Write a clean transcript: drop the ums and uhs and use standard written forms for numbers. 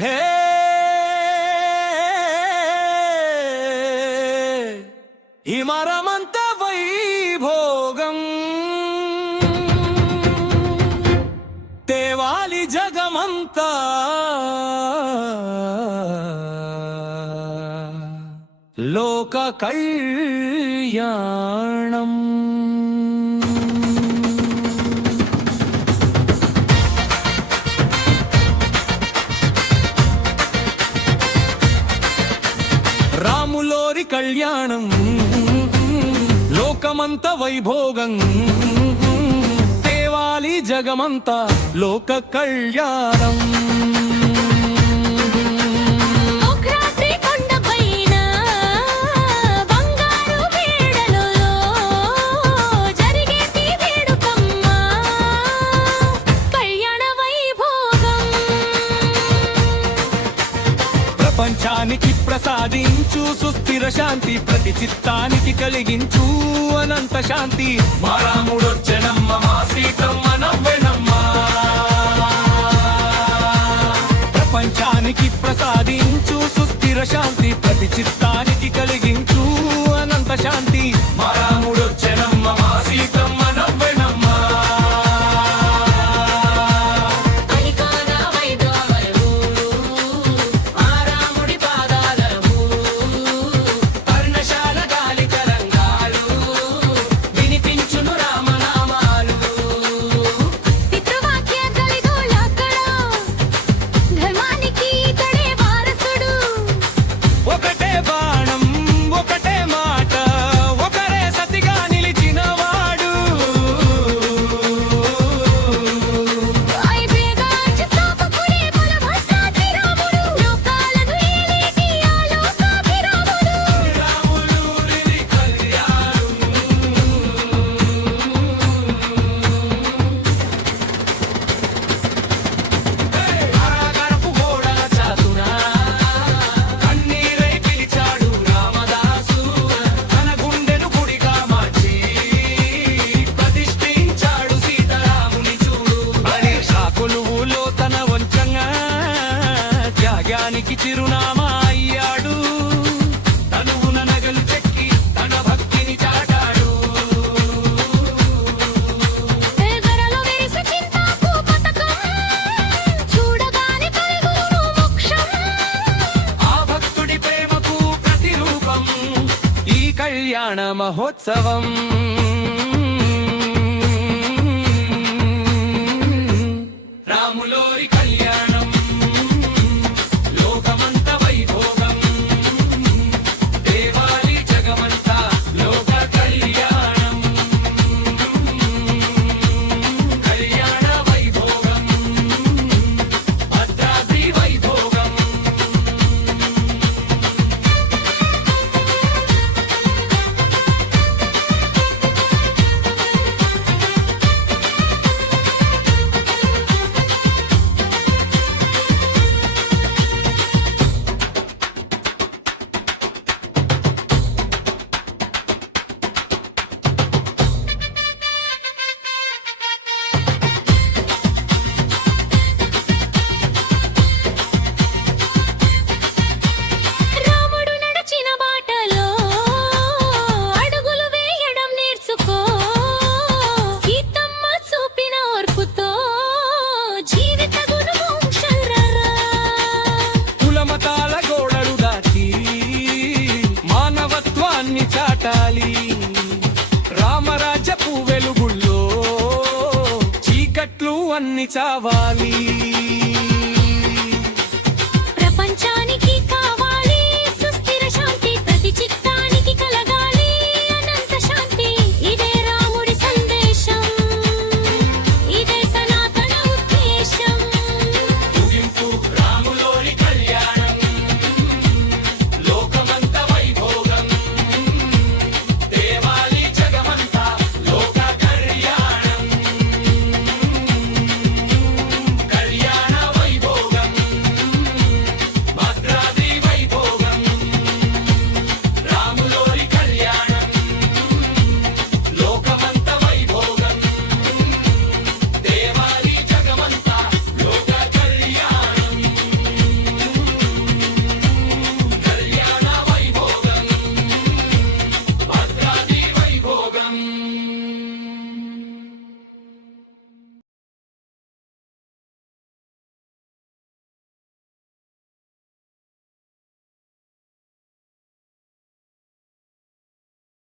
హే ఇమరమంత వైభోగం తేవాలి జగమంతా లోక కళ్యాణం రాములోరి కళ్యాణం లోకమంత వైభోగం తేవాలి జగమంతా లోక కళ్యాణం ప్రపంచానికి ప్రసాదించు సుస్థిర శాంతి ప్రతి చిత్తానికి కలిగించు అనంత శాంతి మా రాముడొచ్చెనమ్మ మా సీతమ్మ నవ్వెనమ్మ ప్రపంచానికి ప్రసాదించు సుస్థిర శాంతి ప్రతి చిత్తానికి కలిగించు అనంత శాంతి మా రాముడొచ్చెనమ్మ మా సీతమ్మ నవ్వెనమ్మ చిరునామా అయ్యాడు తనువున నగలు చెక్కి తన భక్తిని చాటాడు ఆ భక్తుడి ప్రేమకు ప్రతిరూపం ఈ కళ్యాణ మహోత్సవం రాములోరి కళ్యాణం చాటాలి రామరాజ్యపు వెలుగుల్లో చీకట్లు అన్ని చావాలి.